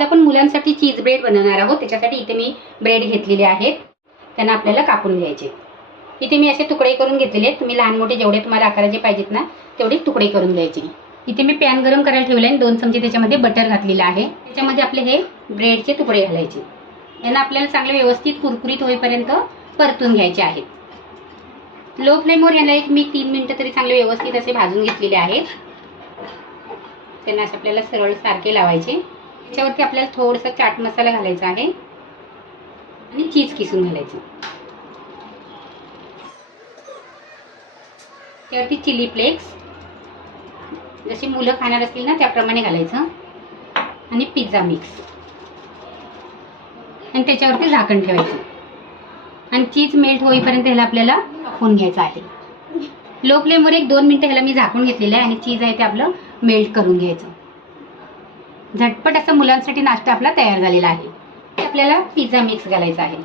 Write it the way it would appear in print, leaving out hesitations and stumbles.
आज आपण मुलांसाठी चीज ब्रेड बनवणार आहोत। त्याच्यासाठी इथे मी ब्रेड घेतलेले आहेत, त्यांना आपल्याला कापून घ्यायचे। इथे मी असे तुकडे करून घेतलेले आहेत। तुम्ही लहान मोठे जेवढे तुम्हाला आकाराचे पाहिजेत ना तेवढे तुकडे करून घ्यायचे। इथे मी पॅन गरम करायला ठेवले आहे, 2 चमचे त्याच्यामध्ये बटर घातलेले आहे। त्याच्यामध्ये आपले हे ब्रेडचे तुकडे घालायचे। यांना आपल्याला चांगले व्यवस्थित कुरकुरीत होईपर्यंत परतून घ्यायचे आहेत। लो फ्लेमवर याला मी 3 मिनिटं तरी चांगले व्यवस्थित असे भाजून घेतलेले आहेत। त्यांना असे आपल्याला सरळ सारखे लावायचे। त्याच्यावरती आपल्याला थोडासा चाट मसाला घालायचा आहे आणि चीज किसून घालायचं। त्यावरती चिली फ्लेक्स जशी मुलं खाणार असतील ना त्याप्रमाणे घालायचं आणि पिझ्झा मिक्स आणि त्याच्यावरती झाकण ठेवायचं आणि चीज मेल्ट होईपर्यंत ह्याला आपल्याला वाफवून घ्यायचं आहे। लो फ्लेमवर 1-2 मिनिटं ह्याला मी झाकून घेतलेलं आहे आणि चीज आहे ते आपलं मेल्ट करून घ्यायचं। झटपट असा मुलांसाठी नाश्ता आपला तयार झालेला आहे। आपल्याला पिझ्झा मिक्स घालायचा आहे।